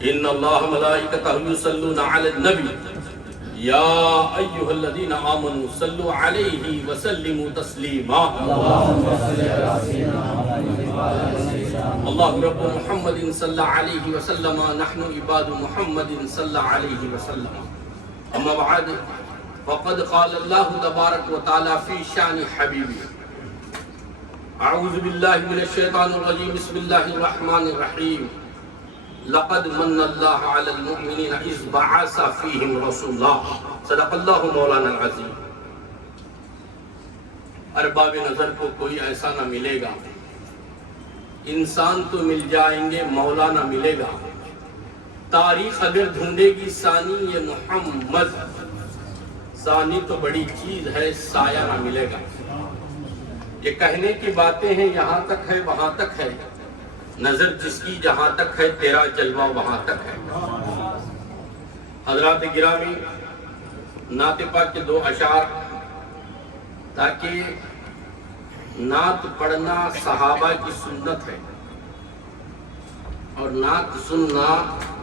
ان اللہ ملائکتہ یصلون علی النبی یا ایھا الذین آمنوا صلوا علیہ وسلموا تسلیما اللہ رب محمد صلی علیہ وسلم نحن عباد محمد صلی علیہ وسلم اما بعد فقد قال اللہ تبارک و تعالی فی شان حبیبی اعوذ باللہ من الشیطان الرجیم بسم اللہ الرحمن الرحیم لقد من اللہ علی المؤمنین اذ بعث فیہم رسولا صدق اللہ مولانا العظیم۔ ارباب نظر کو کوئی ایسا نہ ملے گا، انسان تو مل جائیں گے، مولا نہ ملے گا۔ تاریخ اگر ڈھونڈے گی ثانی یہ محمد، ثانی تو بڑی چیز ہے، سایہ نہ ملے گا۔ یہ کہنے کی باتیں ہیں، یہاں تک ہے وہاں تک ہے، نظر جس کی جہاں تک ہے تیرا جلوہ وہاں تک ہے۔ حضرات گرامی، نعت پاک کے دو اشعار، تاکہ نعت پڑھنا صحابہ کی سنت ہے اور نعت سننا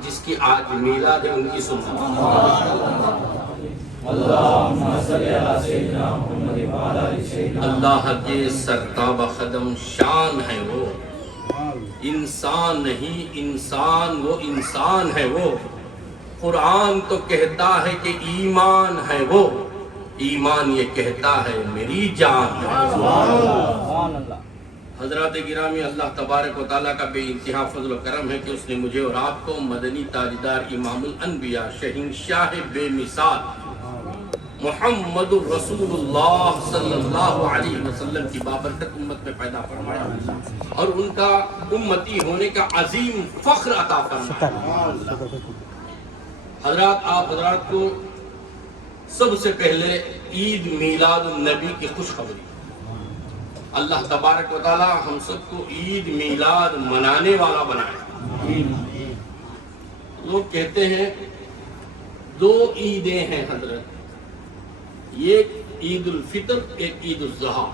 جس کی آج میلاد ہے ان کی سنت ہے۔ اللہ کے سرتاب قدم شان ہے وہ، انسان نہیں انسان، وہ انسان ہے وہ۔ قرآن تو کہتا ہے کہ ایمان ہے وہ، ایمان یہ کہتا ہے میری جان ہے۔ حضرات گرامی، اللہ تبارک و تعالیٰ کا بے انتہا فضل و کرم ہے کہ اس نے مجھے اور آپ کو مدنی تاجدار امام الانبیاء شہنشاہ بے مثال محمد رسول اللہ صلی اللہ علیہ وسلم کی بابرکت امت میں پیدا فرمایا اور ان کا امتی ہونے کا عظیم فخر عطا فرمایا۔ حضرات، آپ حضرات کو سب سے پہلے عید میلاد النبی کی خوشخبری۔ اللہ تبارک و تعالی ہم سب کو عید میلاد منانے والا بنائے۔ لوگ کہتے ہیں دو عیدیں ہیں حضرت، ایک عید الفطر، ایک عید الاضحیٰ۔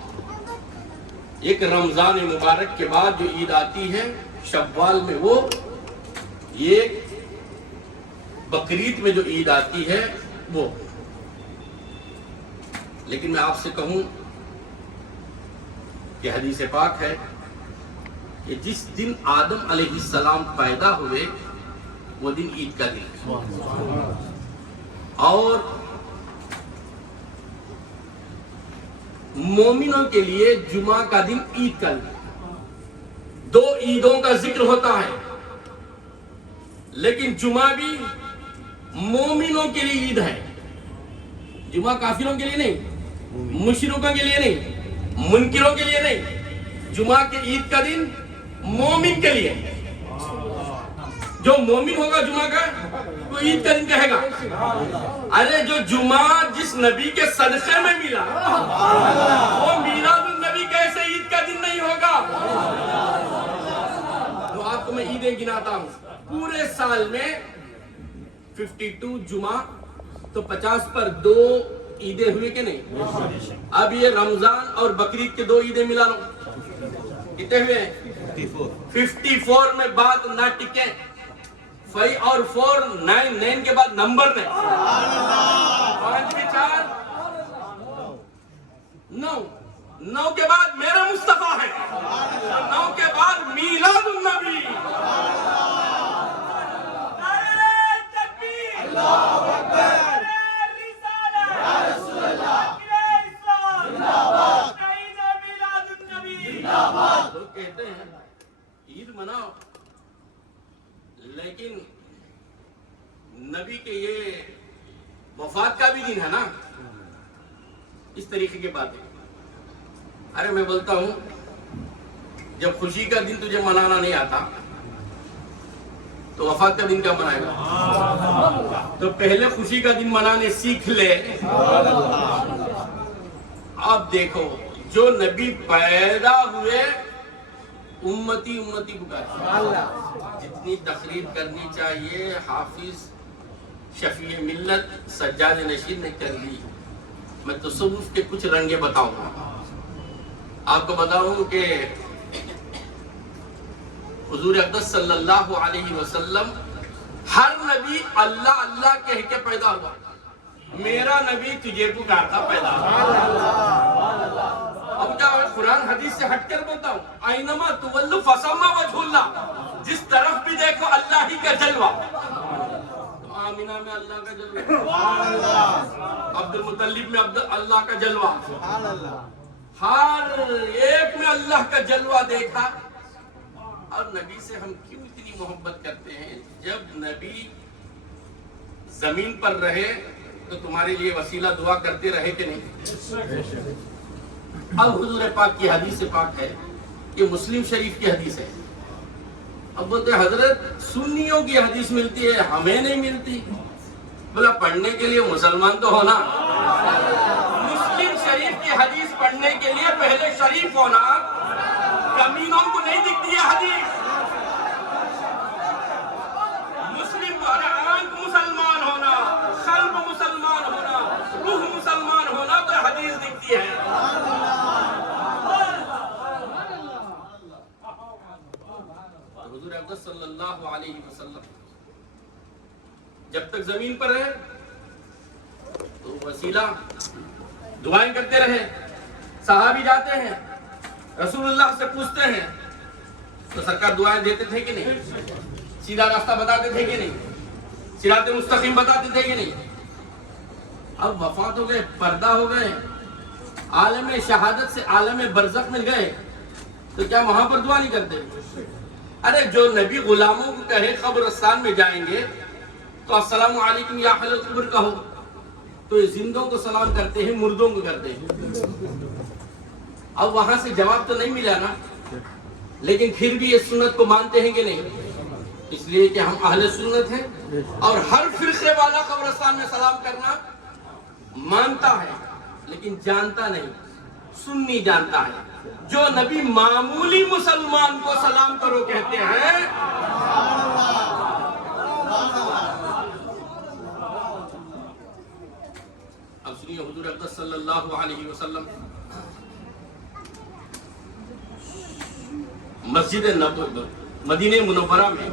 ایک رمضان مبارک کے بعد جو عید آتی ہے شوال میں وہ، ایک بقرعید میں جو عید آتی ہے وہ۔ لیکن میں آپ سے کہوں کہ حدیث پاک ہے کہ جس دن آدم علیہ السلام پیدا ہوئے وہ دن عید کا دن، اور مومنوں کے لیے جمعہ کا دن عید کا دن۔ دو عیدوں کا ذکر ہوتا ہے، لیکن جمعہ بھی مومنوں کے لیے عید ہے۔ جمعہ کافروں کے لیے نہیں، مشرکوں کے لیے نہیں، منکروں کے لیے نہیں، جمعہ کے عید کا دن مومن کے لیے۔ جو مومن ہوگا جمعہ کا وہ عید کا دن کہے گا۔ ارے جو جمعہ جس نبی کے صدقے میں ملا وہ میلاد النبی کیسے عید کا دن نہیں ہوگا؟ تو آپ کو میں عیدیں گناتا ہوں، پورے سال میں 52 جمعہ تو 50 پر دو عیدیں ہوئی کہ نہیں؟ اب یہ رمضان اور بقرعید کے دو عیدیں ملا لو، کتنے ہوئے ہیں؟ 54 میں بات نہ ٹکے، 5 اور 4 9 9 کے بعد نمبر نہیں، 5 کے 4 9 9 کے بعد میرا مصطفیٰ ہے، 9 کے بعد میلاد النبی۔ لوگ کہتے ہیں عید مناؤ، لیکن نبی کے یہ وفات کا بھی دن ہے نا، اس طریقے کی باتیں۔ ارے میں بولتا ہوں جب خوشی کا دن تجھے منانا نہیں آتا تو وفات کا دن کیا منائے گا؟ تو پہلے خوشی کا دن منانے سیکھ لے۔ اب دیکھو جو نبی پیدا ہوئے امتی امتی پکارے، جتنی تقریر کرنی چاہیے حافظ شفیع ملت سجاد نشین نے کر لی۔ میں تصوف کے کچھ رنگیں بتاؤں گا آپ کو، بتاؤں کہ حضور اقدس صلی اللہ علیہ وسلم ہر نبی اللہ اللہ کہہ کے پیدا ہوا، میرا نبی تجھے پکارتا پیدا ہوا۔ اب کیا قرآن حدیث سے ہٹ کر بولتا ہوں، اینما تولوا فثم وجہ اللہ، جس طرف بھی دیکھو اللہ ہی کا جلوہ۔ تو آمینہ میں اللہ کا جلوہ، عبد المطلب میں اللہ کا جلوہ، ہر ایک میں اللہ کا جلوہ دیکھا۔ اور نبی سے ہم کیوں اتنی محبت کرتے ہیں؟ جب نبی زمین پر رہے تو تمہارے لیے وسیلہ دعا کرتے رہے کہ نہیں؟ اب حضور پاک کی حدیث پاک ہے، یہ مسلم شریف کی حدیث ہے۔ اب بولتے حضرت سنیوں کی حدیث ملتی ہے، ہمیں نہیں ملتی۔ بولا پڑھنے کے لیے مسلمان تو ہونا، مسلم شریف کی حدیث پڑھنے کے لیے پہلے شریف ہونا۔ کمینوں کو نہیں دکھتی ہے حدیث، مسلم آنکھ مسلمان ہونا، قلب مسلمان ہونا، روح مسلمان ہونا تو حدیث دکھتی ہے۔ حضور اقدس صلی اللہ علیہ وسلم جب تک زمین پر رہے تو وسیلہ دعائیں کرتے رہے۔ صحابی جاتے ہیں رسول اللہ سے پوچھتے ہیں تو سرکار دعائیں دیتے تھے کہ نہیں؟ سیدھا راستہ بتاتے تھے کہ نہیں؟ صراط مستقیم بتاتے تھے کہ نہیں؟ اب وفات ہو گئے، پردہ ہو گئے، عالم شہادت سے عالم برزخ میں گئے تو کیا وہاں پر دعا نہیں کرتے؟ ارے جو نبی غلاموں کو کہے قبرستان میں جائیں گے تو السلام علیکم یا اہل القبر کہو، تو یہ زندوں کو سلام کرتے ہیں، مردوں کو کرتے ہیں۔ اب وہاں سے جواب تو نہیں ملا نا، لیکن پھر بھی یہ سنت کو مانتے ہیں کہ نہیں؟ اس لیے کہ ہم اہل سنت ہیں، اور ہر فرقے والا قبرستان میں سلام کرنا مانتا ہے لیکن جانتا نہیں، سنی جانتا ہے۔ جو نبی معمولی مسلمان کو سلام کرو کہتے ہیں، اب سنیے حضور اقدس صلی اللہ علیہ وسلم مسجد نبوی مدینہ منورہ میں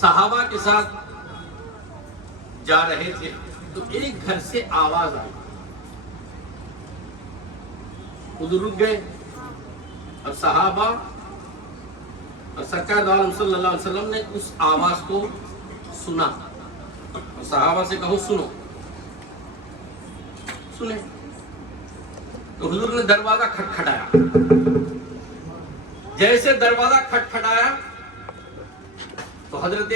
صحابہ کے ساتھ جا رہے تھے تو ایک گھر سے آواز آئی، حضور رک گئے، اور صحابہ اور سرکار دو عالم صلی اللہ علیہ وسلم نے اس آواز کو سنا، اور صحابہ سے کہو سنو، سنے تو حضور نے دروازہ کھٹکھٹایا۔ جیسے دروازہ کھٹکھٹایا تو حضرت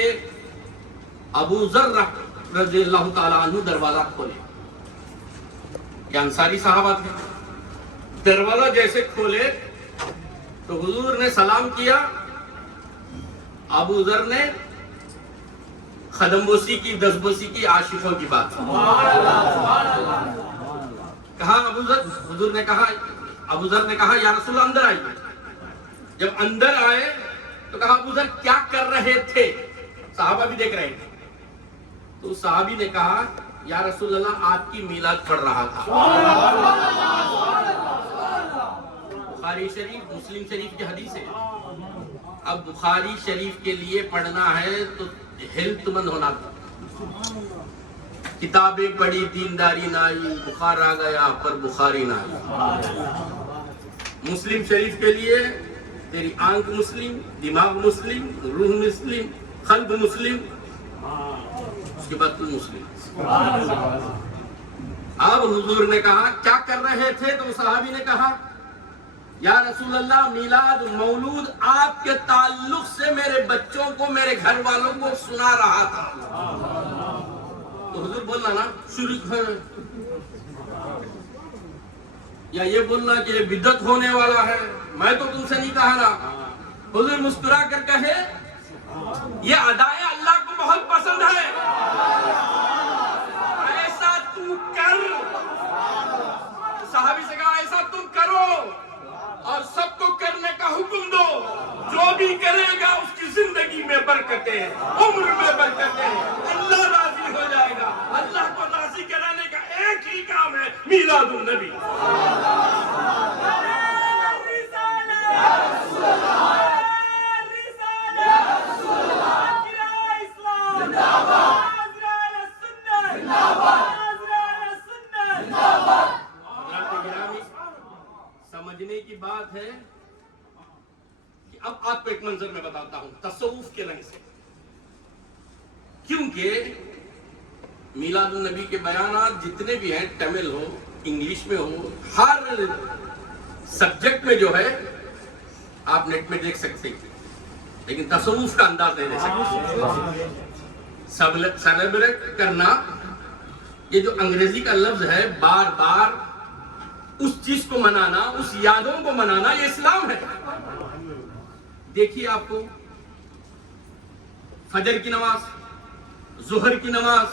ابو ذر رضی اللہ تعالیٰ عنہ دروازہ کھولے، یہ انصاری صحابہ تھے۔ دروازہ جیسے کھولے تو حضور نے سلام کیا، ابو ذر نے خدم بوسی کی، دست بوسی کی، عاشقوں کی بات کہا۔ ابو ذر، حضور نے کہا، ابو ذر نے کہا یا رسول اللہ اندر آئیے۔ جب اندر آئے تو کہا ابو ذر کیا کر رہے تھے؟ صحابہ بھی دیکھ رہے تھے۔ تو صحابی نے کہا یا رسول اللہ آپ کی میلاد پڑھ رہا تھا۔ بخاری شریف مسلم شریف کی حدیث ہے۔ اب بخاری شریف کے لیے پڑھنا ہے تو ہلت مند ہونا تھا، کتابیں پڑھی دینداری نہ آئی، بخار آ گیا پر بخاری نہ آئی۔ مسلم شریف کے لیے تیری آنکھ مسلم، دماغ مسلم، روح مسلم، قلب مسلم، اس کے بعد تو مسلم۔ اب حضور نے کہا کیا کر رہے تھے؟ تو صحابی نے کہا یا رسول اللہ میلاد مولود آپ کے تعلق سے میرے بچوں کو، میرے گھر والوں کو سنا رہا تھا۔ تو حضور بولنا نا شرک ہے، یا یہ بولنا کہ یہ بدعت ہونے والا ہے، میں تو تم سے نہیں کہا نا۔ حضور مسکرا کر کہے یہ ادائیں اللہ کو بہت پسند ہے، ایسا تم کر۔ صحابی سے کہا ایسا تم کرو اور سب کو کرنے کا حکم دو، جو بھی کرے گا اس کی زندگی میں برکتیں، عمر میں برکتیں، اللہ راضی ہو جائے گا۔ اللہ کو راضی کرانے کا ایک ہی کام ہے میلاد النبی۔ اب آپ کو ایک منظر میں بتاتا ہوں تصوف کے رنگ سے، کیونکہ میلاد النبی کے بیانات جتنے بھی ہیں، تمل ہو انگلش میں ہو، ہر سبجیکٹ میں جو ہے آپ نیٹ میں دیکھ سکتے ہیں، لیکن تصوف کا انداز نہیں دے سکتے۔ سیلیبریٹ کرنا، یہ جو انگریزی کا لفظ ہے، بار بار اس چیز کو منانا، اس یادوں کو منانا، یہ اسلام ہے۔ دیکھیے آپ کو فجر کی نماز، ظہر کی نماز،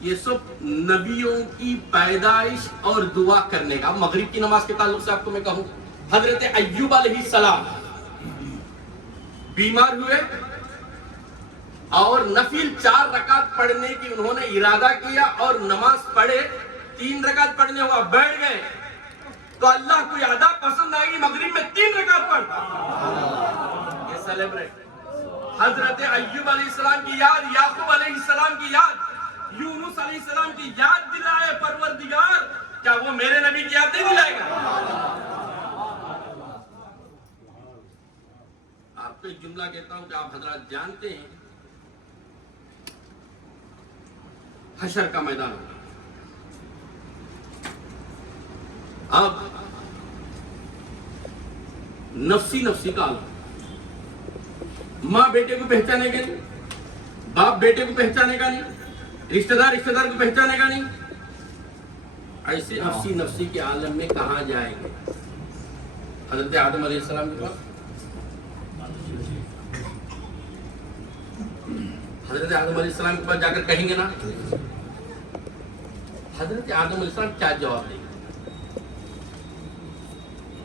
یہ سب نبیوں کی پیدائش اور دعا کرنے کا۔ مغرب کی نماز کے تعلق سے آپ کو میں کہوں، حضرت ایوب علیہ السلام بیمار ہوئے اور نفل 4 رکعت پڑھنے کی انہوں نے ارادہ کیا، اور نماز پڑھے 3 رکعت پڑھنے ہوا، بیٹھ گئے تو اللہ کو یادہ پسند آئے گی، مغرب میں 3 رکعت پڑھ، یہ سیلیبریٹ۔ حضرت ایوب علیہ السلام کی یاد، یعقوب علیہ السلام کی یاد، یونس علیہ السلام کی یاد دلائے پروردگار، کیا وہ میرے نبی کی یاد نہیں دلائے گا؟ آپ کو ایک جملہ کہتا ہوں کہ آپ حضرات جانتے ہیں، حشر کا میدان ہوگا، اب نفسی نفسی کا عالم، ماں بیٹے کو پہچانے گا نہیں، باپ بیٹے کو پہچانے گا نہیں، رشتہ دار کو پہچانے گا نہیں، ایسے نفسی نفسی کے عالم میں کہاں جائیں گے؟ حضرت آدم علیہ السلام کے پاس، حضرت آدم علیہ السلام کے پاس جا کر کہیں گے نا، حضرت آدم علیہ السلام کیا جواب دیں گے؟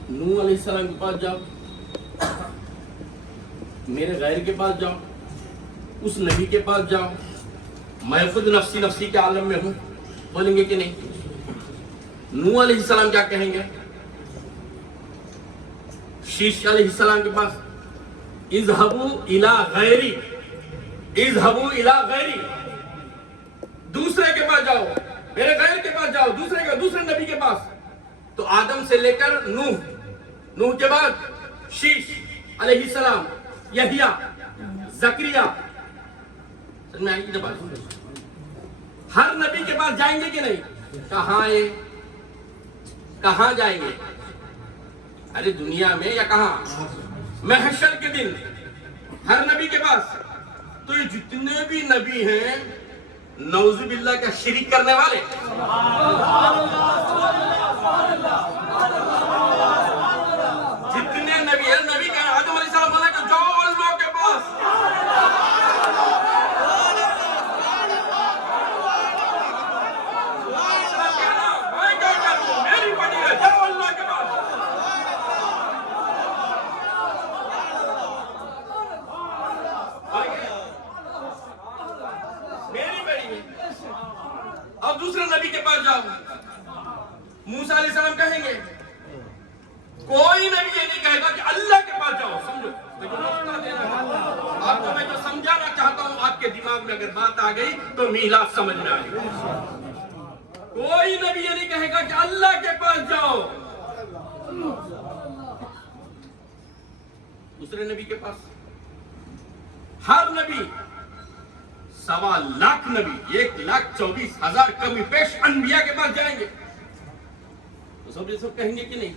نوح علیہ السلام کے پاس جاؤ، میرے غیر کے پاس جاؤ، اس نبی کے پاس جاؤ، میں خود نفسی نفسی کے عالم میں ہوں، بولیں گے کہ نہیں؟ نوح علیہ السلام کیا کہیں گے؟ شیش علیہ السلام کے پاس، اذهبوا الى غیری، اذهبوا الى غیری، دوسرے کے پاس جاؤ، میرے غیر کے پاس جاؤ، دوسرے نبی کے پاس۔ تو آدم سے لے کر نوح کے بعد شیش علیہ السلام، یحییٰ، زکریا، سمجھ میں آئی یہ بات؟ ہر نبی کے پاس جائیں گے کہ نہیں؟ کہاں جائیں گے؟ ارے دنیا میں یا کہاں؟ محشر کے دن ہر نبی کے پاس۔ تو یہ جتنے بھی نبی ہیں، نعوذ باللہ کا شرک کرنے والے، جتنے نبی ہیں، نبی کا آدم علیہ السلام بولا کہ جاؤ اللہ کے پاس، میں کیا کروں، میری پڑی ہے، جاؤ اللہ کے پاس۔ میری پڑی ہے، اب دوسرے نبی کے پاس جاؤ، موسیٰ علیہ السلام کہیں گے، کوئی نبی یہ نہیں کہے گا کہ اللہ کے پاس جاؤ۔ سمجھو آپ کو میں جو سمجھانا چاہتا ہوں، آپ کے دماغ میں اگر بات آ گئی تو میلاد سمجھ میں آئے گا۔ کوئی نبی یہ نہیں کہے گا کہ اللہ کے پاس جاؤ، دوسرے نبی کے پاس۔ ہر نبی 1.25 لاکھ نبی، 1,24,000 کمی پیش انبیاء کے پاس جائیں گے، تو سب یہ سب کہیں گے کہ نہیں؟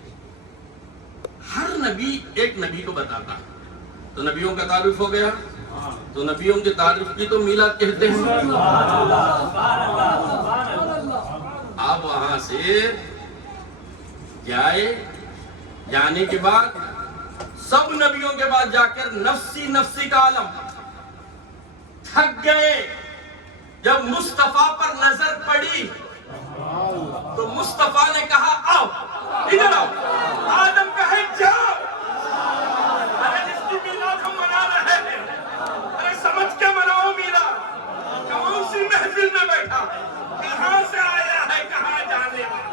ہر نبی ایک نبی کو بتاتا ہے، تو نبیوں کا تعارف ہو گیا، تو نبیوں کے تعارف کی تو میلاد کہتے ہیں۔ آپ وہاں سے جانے کے بعد سب نبیوں کے بعد جا کر نفسی نفسی کا عالم، تھک گئے۔ جب مصطفیٰ پر نظر پڑی تو مصطفیٰ نے کہا آؤ ادھر آؤ، آدم کہے جاؤ۔ ارے جس کی میلاد ہم منا رہے ہیں، ارے سمجھ کے مناؤ میلاد، کون سی محفل میں بیٹھا ہے، کہاں سے آیا ہے، کہاں جانے والا،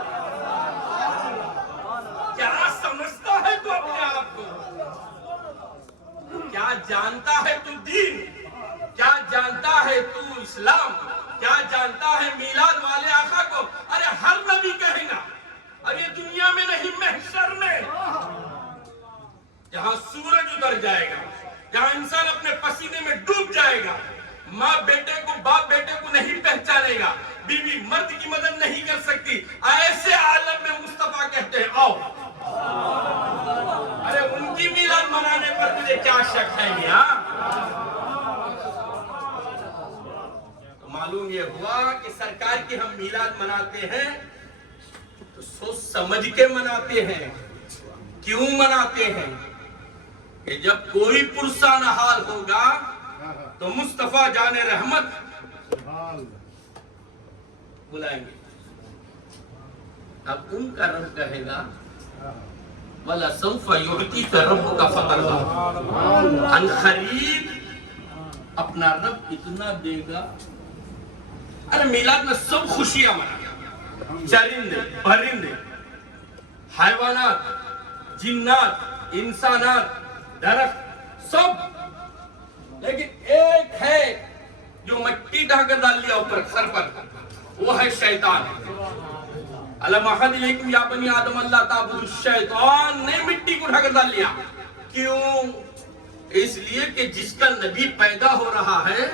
کیا سمجھتا ہے تو اپنے آپ کو، کیا جانتا ہے تو دین، کیا جانتا ہے تو اسلام، کیا جانتا ہے میلاد والے آقا کو؟ ارے ہر نبی کہے گا، اب یہ دنیا میں نہیں، محشر میں، جہاں جہاں سورج اتر جائے گا، جہاں انسان اپنے پسینے میں ڈوب جائے گا، ماں بیٹے کو، باپ بیٹے کو نہیں پہچانے گا، بیوی مرد کی مدد نہیں کر سکتی، ایسے عالم میں مصطفیٰ کہتے ہیں آؤ۔ ارے ان کی میلاد منانے پر تجھے کیا شک ہے میاں؟ تو معلوم یہ ہوا کہ سرکار کی ہم میلاد مناتے ہیں تو سوچ سمجھ کے مناتے ہیں۔ کیوں مناتے ہیں؟ کہ جب کوئی پرسانہ حال ہوگا تو مصطفیٰ جان رحمت بلائیں گے۔ اب ان کا رب کہے گا وَلَسَوْفَ يُعْتِيكَ رَبُّكَ فَتَرْضَىٰ، ان قریب اپنا رب اتنا دے گا۔ ارے میلاد میں سب خوشیاں منائیں، چرندے، پرندے، حیوانات، جنات، انسانات، درخت، سب، لیکن ایک ہے جو مٹی ڈھا کر ڈال لیا اوپر سر پر، وہ ہے شیطان۔ علم احد الیکم یا بنی آدم اللہ تعبدوا الشیطان نے مٹی کو ڈھا کر ڈال لیا۔ کیوں؟ اس لیے کہ جس کا نبی پیدا ہو رہا ہے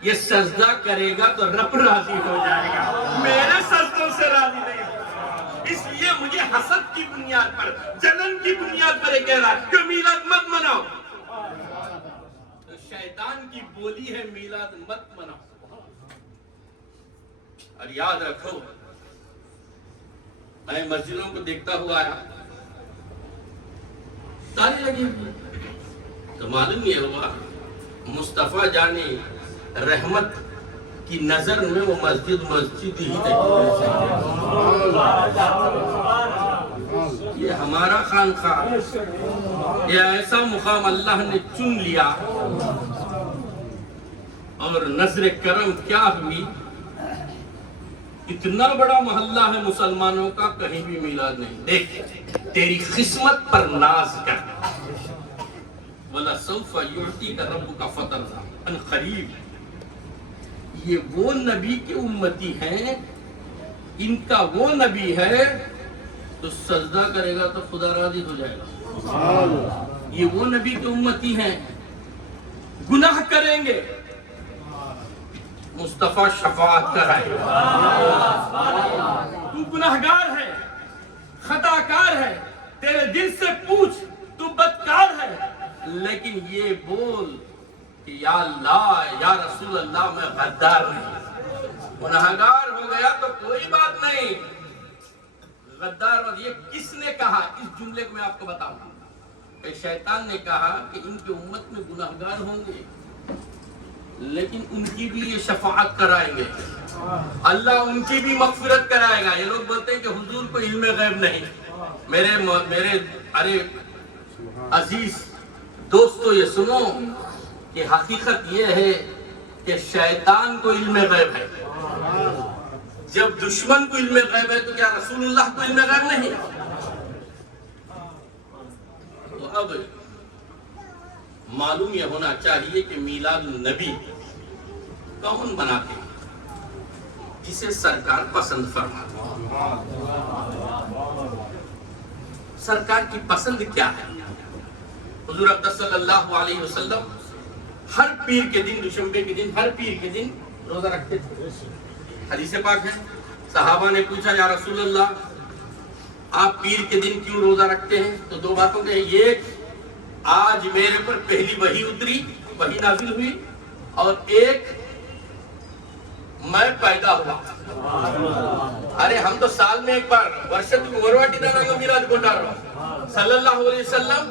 یہ سجدہ کرے گا تو رب راضی ہو جائے گا، میرے سجدوں سے راضی نہیں ہوگا۔ اس لیے مجھے حسد کی بنیاد پر، جنن کی بنیاد پر یہ کہہ رہا ہے کہ میلاد مت مناؤ۔ تو شیطان کی بولی ہے میلاد مت مناؤ۔ اور یاد رکھو، میں مسجدوں کو دیکھتا ہوا آیا، تالے لگے ہوئے، تو معلوم یہ ہوا مصطفیٰ جانی رحمت کی نظر میں وہ مسجد ہی نہیں۔ یہ ہمارا خانقاہ، یہ ایسا مقام اللہ نے چن لیا، اور نظر کرم کیا ہوئی، اتنا بڑا محلہ ہے مسلمانوں کا، کہیں بھی میلاد نہیں۔ دیکھ تیری قسمت پر ناز کر، وَلَسَوْفَ يُعْتِيكَ رَبُّكَ فَتَرْضَىٰ، ان قریب۔ یہ وہ نبی کے امتی ہیں، ان کا وہ نبی ہے تو سجدہ کرے گا تو خدا راضی ہو جائے گا۔ یہ وہ نبی کے امتی ہیں، گناہ کریں گے مصطفیٰ شفاعت کرائے گا۔ تو گناہگار ہے، خطا کار ہے، تیرے دل سے پوچھ تو بدکار ہے، لیکن یہ بول کہ یا اللہ، یا رسول اللہ، میں غدار نہیں۔ گناہگار ہو گیا تو کوئی بات نہیں، غدار مت۔ یہ کس نے کہا؟ اس جملے کو میں آپ کو بتاؤں کہ شیطان نے کہا کہ ان کی امت میں گناہگار ہوں گے لیکن ان کی بھی یہ شفاعت کرائیں گے، اللہ ان کی بھی مغفرت کرائے گا۔ یہ لوگ بولتے ہیں کہ حضور کو علم غیب نہیں۔ میرے ارے عزیز دوستو، یہ سنو کہ حقیقت یہ ہے کہ شیطان کو علم غیب ہے۔ جب دشمن کو علم غیب ہے تو کیا رسول اللہ کو علم غیب نہیں؟ تو اب معلوم یہ ہونا چاہیے کہ میلاد النبی کون مناتے ہیں؟ جسے سرکار پسند فرماتے۔ سرکار کی پسند کیا ہے؟ حضور اقدس صلی اللہ علیہ وسلم ہر پیر کے دن، دوشنبے کے دن، ہر پیر کے دن روزہ رکھتے تھے۔ حدیث پاک ہے، صحابہ نے پوچھا یا رسول اللہ آپ پیر کے دن کیوں روزہ رکھتے ہیں؟ تو دو باتوں کے، ایک آج میرے پر پہلی وحی اتری، وحی نازل ہوئی، اور ایک میں پیدا ہوا۔ ارے ہم تو سال میں ایک بار ورشت ورواٹی دانا میلاد کو ڈال رہا ہوں۔ صلی اللہ علیہ وسلم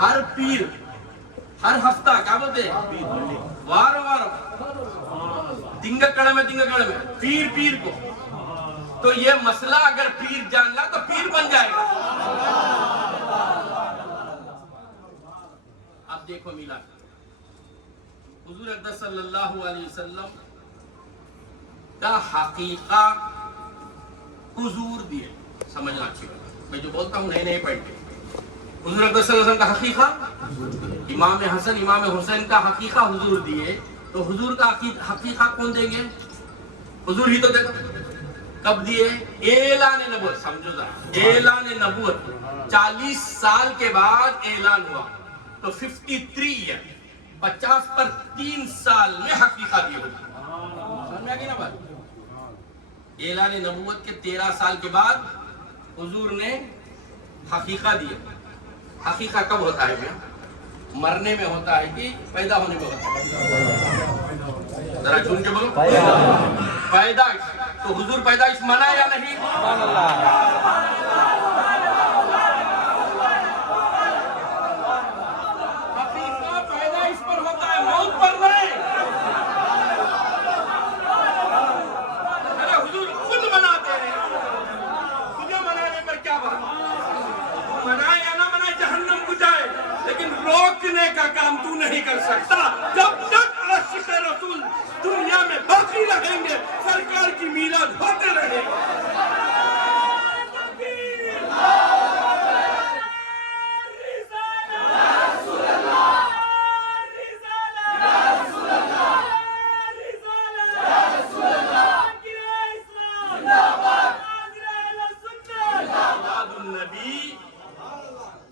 ہر پیر، ہر ہفتہ کیا بولتے ہیں، وارو دنگا کڑے میں پیر کو۔ تو یہ مسئلہ اگر پیر جان لا تو پیر بن جائے گا۔ اب دیکھو میلاد، حضور اقدس صلی اللہ علیہ وسلم کا حقیقہ حضور دیے، سمجھنا اچھی بات، میں جو بولتا ہوں نہیں پڑھتے۔ حضور اقدس صلی اللہ علیہ وسلم کا حقیقہ، امام حسن امام حسین کا حقیقہ حضور دیے، تو حضور کا حقیقہ کون دیں گے؟ حضور ہی تو دے گا۔ کب دیے؟ اعلان نبوت، سمجھو ذرا، اعلان نبوت 40 سال کے بعد اعلان ہوا تو 53 ایئر 50 پر 3 سال میں حقیقت یہ ہوگی. سمجھ میں آگئی نا بات؟ اعلان نبوت کے 13 سال کے بعد حضور نے حقیقہ دیا. حقیقہ کب ہوتا ہے بھیا؟ مرنے میں ہوتا ہے کہ پیدا ہونے میں ہوتا ہے؟ ذرا سن کے بولو. پیدائش. تو حضور پیدائش منائے یا نہیں؟ حقیقہ پیدائش پر ہوتا ہے، موت پر نہیں. ارے حضور خود مناتے ہیں. تجھے منانے پر کیا بات؟ منائے یا نہ منائے جہنم کو جائے، لیکن روکنے کا کام تو نہیں کر سکتا. جب تک عاشق رسول دنیا میں باقی رہیں گے سرکار کی میلاد ہوتے رہے گی.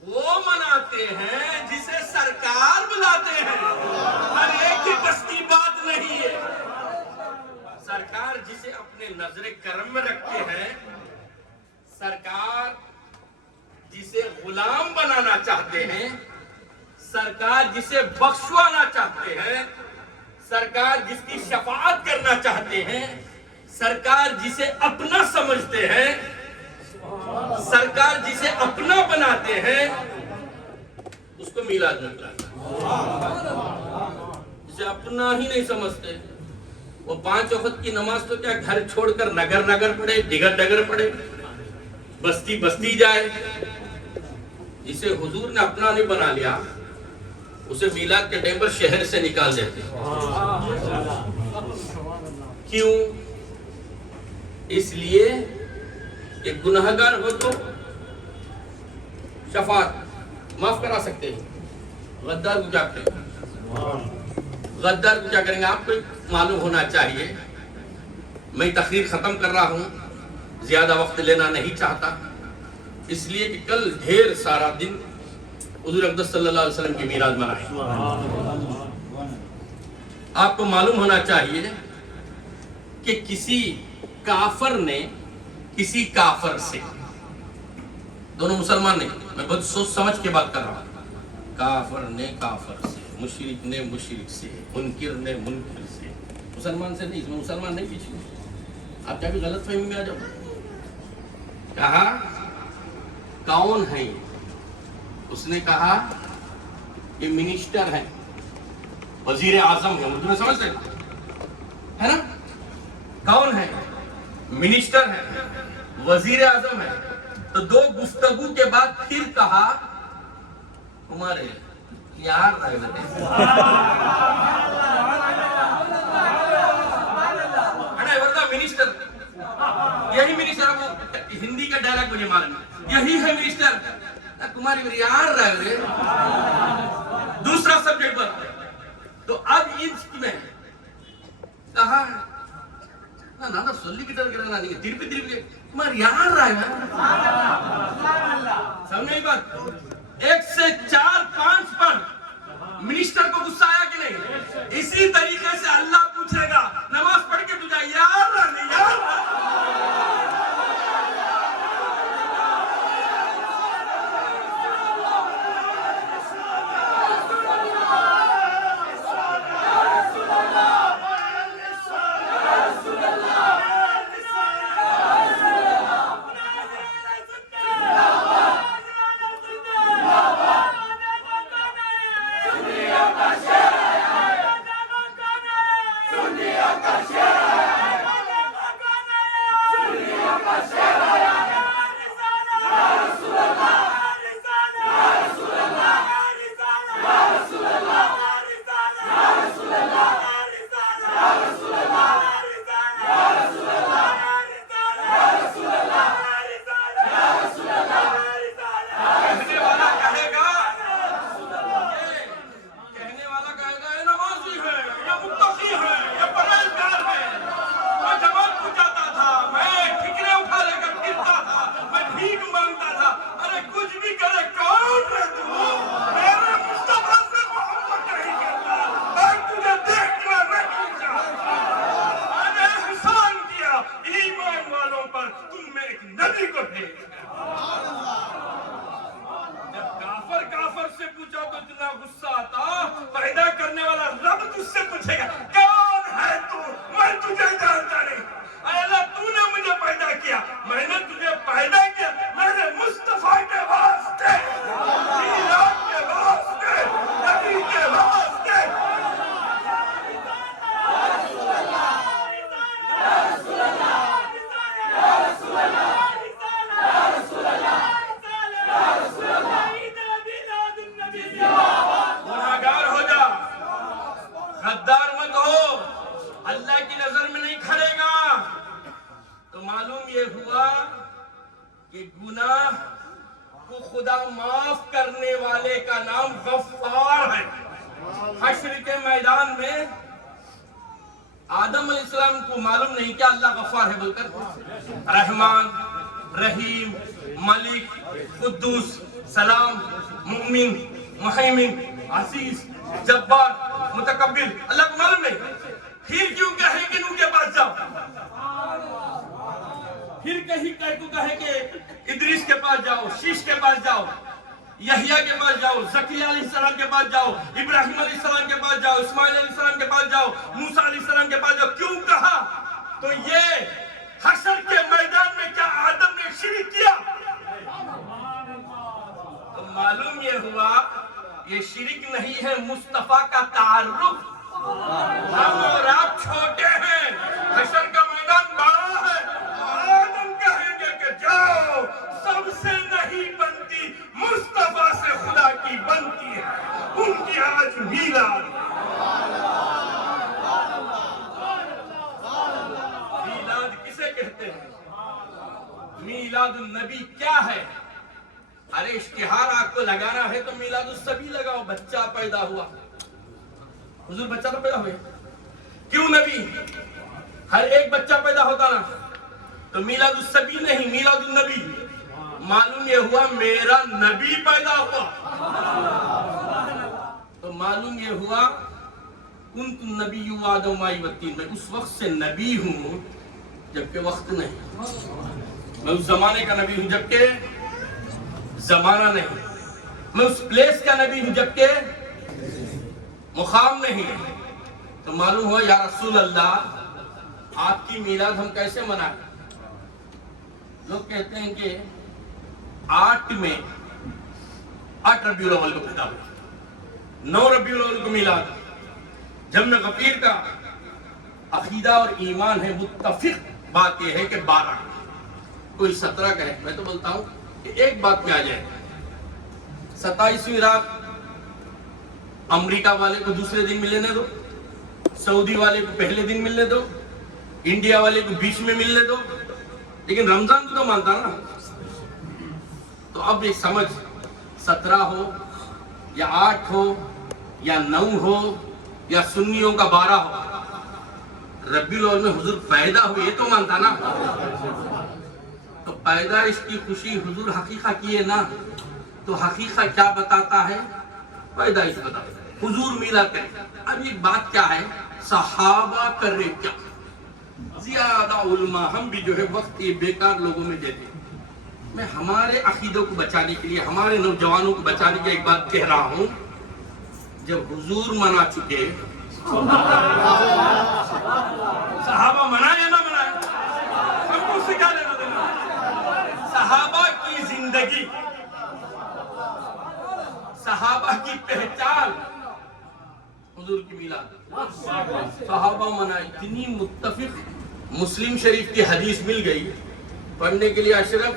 وہ مناتے ہیں جسے سرکار بلاتے ہیں. ہر ایک کی بستی بات نہیں ہے. سرکار جسے اپنے نظر کرم میں رکھتے ہیں، سرکار جسے غلام بنانا چاہتے ہیں، سرکار جسے بخشوانا چاہتے ہیں، سرکار جس کی شفاعت کرنا چاہتے ہیں، سرکار جسے اپنا سمجھتے ہیں، سرکار جسے اپنا بناتے ہیں، اس کو میلاد میں بلاتے ہیں. جسے اپنا ہی نہیں سمجھتے، وہ 5 وقت کی نماز تو کیا گھر چھوڑ کر نگر نگر پڑے، ڈگر ڈگر پڑے، بستی بستی جائے. جسے حضور نے اپنا نہیں بنا لیا اسے میلاد کے ٹائم پر شہر سے نکال دیتے. کیوں؟ اس لیے کہ گناہگار ہو تو شفاعت معاف کرا سکتے ہیں. غدار کو کیا کریں گے؟ غدار کو کیا کریں گے؟ آپ کو معلوم ہونا چاہیے. میں تقریر ختم کر رہا ہوں، زیادہ وقت لینا نہیں چاہتا، اس لیے کہ کل ڈھیر سارا دن حضور اقدس صلی اللہ علیہ وسلم کی میلاد منائیں. آپ کو معلوم ہونا چاہیے کہ کسی کافر نے کسی کافر سے، دونوں مسلمان نہیں، میں بہت سوچ سمجھ کے بات کر رہا ہوں، کافر نے کافر سے، مشرک نے مشرک سے، منکر نے منکر سے، مسلمان سے نہیں. اس میں مسلمان نہیں پیچھے. آپ کیا بھی غلط فہمی میں آ جاؤ. کہا کون ہے؟ اس نے کہا کہ منسٹر ہے، وزیر اعظم ہے. اردو میں سمجھتے ہیں ہے نا؟ کون ہے؟ منسٹر ہے، وزیر اعظم ہے. تو 2 گفتگو کے بعد پھر کہا تمہارے یار منسٹر، یہی منسٹر. وہ ہندی کا ڈائلاگ مجھے معلوم ہے، یہی ہے منسٹر. تمہاری یار رہے. دوسرا سبجیکٹ پر تو اب اس میں کہا نانا سولی کی طرح کرنا نہیں، ترپی تمہاری یار رہے. سمجھے بات؟ 1 سے 4 5 پر منسٹر کو غصہ آیا کہ نہیں؟ اسی طریقے سے اللہ پوچھے گا نماز پڑھ کے تجھے یار رہنے یار. غدار مت ہو، اللہ کی نظر میں نہیں کھڑے گا۔ تو معلوم یہ ہوا کہ گناہ کو خدا معاف کرنے والے کا نام غفار ہے۔ حشر کے میدان میں آدم علیہ السلام کو معلوم نہیں کیا اللہ غفار ہے بول کر، رحمان، رحیم، ملک، قدوس، سلام، مؤمن، محیمن، عزیز، جبار، متکبر، اللہ کو معلوم نہیں۔ پھر کیوں کہے کہ نوح کے پاس جاؤ، پھر کہے کہ ادریس کے پاس جاؤ، شیش کے پاس جاؤ، یحییٰ کے پاس جاؤ، زکریا علیہ السلام کے پاس جاؤ، ابراہیم علیہ السلام کے پاس جاؤ، اسماعیل علیہ السلام کے پاس جاؤ، موسیٰ علیہ السلام کے پاس جاؤ، کیوں کہا؟ تو یہ حشر کے میدان میں کیا آدم نے شرک کیا؟ تو معلوم یہ ہوا یہ شرک نہیں ہے، مصطفیٰ کا تعارف۔ ہم اور آپ چھوٹے ہیں، حشر کا میدان بڑا ہے۔ آدم کہیں گے کہ جاؤ، سب سے نہیں بنتی، مصطفیٰ سے خدا کی بنتی ہے۔ ان کی آج میلاد۔ میلاد کسے کہتے ہیں؟ میلاد النبی کیا ہے؟ ارے اشتہار آپ کو لگانا ہے تو میلاد النبی لگاؤ۔ بچہ پیدا ہوا، حضور بچہ تو پیدا ہوئے، کیوں نبی؟ ہر ایک بچہ پیدا ہوتا نا، تو میلاد النبی نہیں، میلاد النبی۔ معلوم یہ ہوا میرا نبی پیدا ہوا، تو معلوم یہ ہوا کنت النبی وآدم مائی والتین، میں اس وقت سے نبی ہوں جبکہ وقت نہیں، میں اس زمانے کا نبی ہوں جبکہ زمانہ نہیں، میں اس پلیس کا نبی ہوں جبکہ مقام نہیں۔ تو معلوم ہوا یا رسول اللہ آپ کی میلاد ہم کیسے منائیں؟ لوگ کہتے ہیں کہ 8 ربیع الاول کو پیدا ہوا، 9 ربیع الاول کو میلاد۔ جب میں غفیر کا عقیدہ اور ایمان ہے، متفق بات یہ ہے کہ 12، کوئی 17 کہے، میں تو بولتا ہوں کہ ایک بات کیا جائے، 27ویں رات امریکہ والے کو دوسرے دن ملنے دو، سعودی والے کو پہلے دن ملنے دو، انڈیا والے کو بیچ میں ملنے دو، لیکن رمضان کو تو مانتا نا۔ تو اب یہ سمجھ 17 ہو یا 8 ہو یا 9 ہو یا سنیوں کا 12 ہو، ربیع الاول میں حضور پیدا ہوئے یہ تو مانتا نا۔ تو پیدائش کی خوشی حضور حقیقہ کیے نا، تو حقیقہ کیا بتاتا ہے؟ پیدائش بتاتا ہے۔ حضور میلاد کرے۔ اب ایک بات کیا ہے، صحابہ کر رہے کیا؟ زیادہ علماء ہم بھی جو ہے وقت یہ بیکار لوگوں میں دیتے ہیں۔ میں ہمارے عقیدوں کو بچانے کے لیے، ہمارے نوجوانوں کو بچانے کے لیے ایک بات کہہ رہا ہوں، جب حضور منا چکے، صحابہ منائے یا نہ منائے، ہم کو سکھا لینا دینا۔ صحابہ کی زندگی، صحابہ کی پہچان، حضور کی میلاد، صحابہ منائے، اتنی متفق۔ مسلم شریف کی حدیث مل گئی پڑھنے کے لیے، اشرف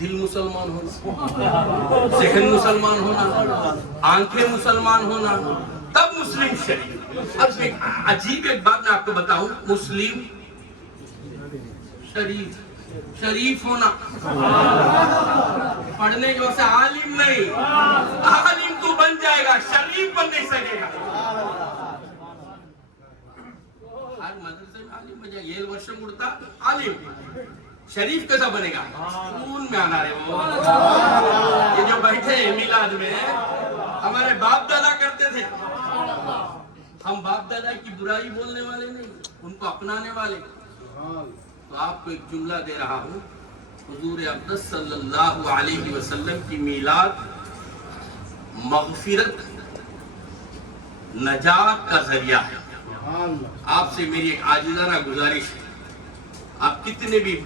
دل مسلمان ہونا، ذہن مسلمان ہونا، آنکھیں مسلمان ہونا، تب مسلم شریف۔ اب ایک عجیب ایک بات میں آپ کو بتاؤں، مسلم شریف ہونا، پڑھنے کی وجہ سے عالم نہیں، عالم تو بن جائے گا، شریف بن نہیں سکے گا۔ ہر مدرسے میں عالم بن جائے گا، یہ ورشم اڑتا عالم، شریف کیسا بنے گا؟ خون میں آنا رہے وہ۔ یہ جو بیٹھے ہیں میلاد میں، ہمارے باپ دادا کرتے تھے، ہم باپ دادا کی برائی بولنے والے نہیں، ان کو اپنانے والے۔ تو آپ کو ایک جملہ دے رہا ہوں، حضور اقدس صلی اللہ علیہ وسلم کی میلاد مغفرت، نجات کا ذریعہ ہے۔ آپ سے میری ایک عاجزانہ گزارش ہے، آپ کتنے بھی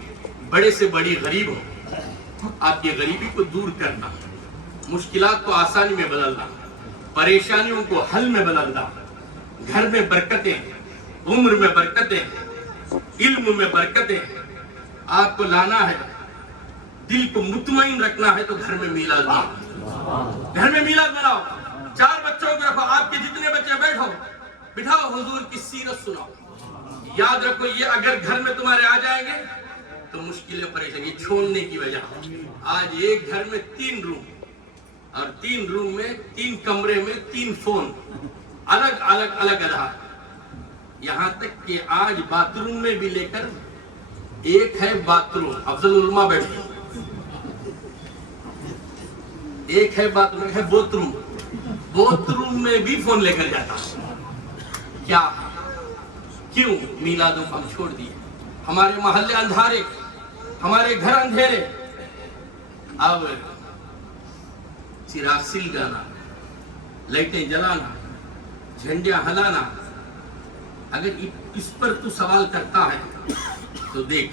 بڑے سے بڑی غریب ہو، آپ کی غریبی کو دور کرنا، مشکلات کو آسانی میں بدلنا، پریشانیوں کو حل میں بدلنا، گھر میں برکتیں، عمر میں برکتیں، علم میں برکتیں آپ کو لانا ہے، دل کو مطمئن رکھنا ہے، تو گھر میں میلاد مناؤ، گھر میں میلاد مناؤ۔ 4 بچوں کو رکھو، آپ کے جتنے بچے بیٹھو، بٹھاؤ حضور کی سیرت سناؤ. یاد رکھو یہ اگر گھر میں تمہارے آ جائیں گے تو مشکلیں پریشانی چھوڑنے کی وجہ. آج ایک گھر میں 3 روم اور 3 روم میں 3 کمرے میں 3 فون الگ الگ. یہاں تک کہ آج باتھ روم میں بھی لے کر ایک ہے باتھ روم افضل العلماء بیٹھے, ایک ہے باتھ روم ہے بوتھ روم میں بھی فون لے کر جاتا. کیا کیوں؟ میلاد ہم چھوڑ دیے. ہمارے محلے اندھارے, ہمارے گھر اندھیرے. اب چراغ سلگانا, لائٹیں جلانا, جھنڈیاں ہلانا. اگر اس پر تو سوال کرتا ہے تو دیکھ,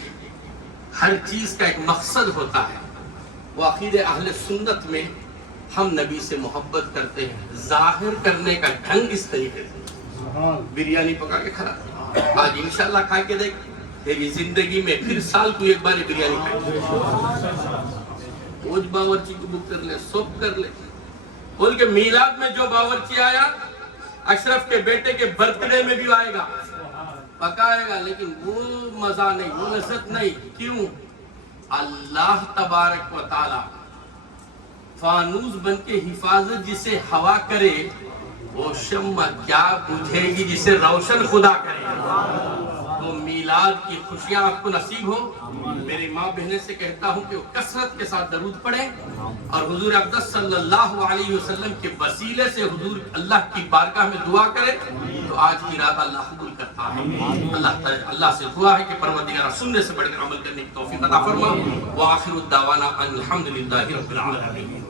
ہر چیز کا ایک مقصد ہوتا ہے. وہ عقیدہ اہل سنت میں ہم نبی سے محبت کرتے ہیں, ظاہر کرنے کا ڈھنگ اس طریقے سے. بریانی پکا کے کھلا, آج انشاءاللہ کھا کے دیکھ, تیری زندگی میں پھر سال کو ایک بار بریانی کھائے. روز باورچی کو بک کر لے, سوپ کر لے. بول کے میلاد میں جو باورچی آیا اشرف کے بیٹے کے برتھ ڈے میں بھی آئے گا, پکائے گا, لیکن وہ مزہ نہیں, وہ لذت نہیں. کیوں؟ اللہ تبارک و تعالی فانوس بن کے حفاظت جسے ہوا کرے وہ شمع کیا بجھے گی جسے روشن خدا کرے. تو میلاد کی خوشیاں آپ کو نصیب ہو. میری ماں بہنیں سے کہتا ہوں کہ وہ کثرت کے ساتھ درود پڑھیں اور حضور اقدس صلی اللہ علیہ وسلم کے وسیلے سے حضور اللہ کی بارگاہ میں دعا کریں تو آج کی رات اللہ قبول کرتا ہے. اللہ سے دعا ہے کہ پروردگار سننے سے بڑھ کر عمل کرنے کی توفیق عطا فرما. وآخر الدعوانا الحمدللہ رب العالمین.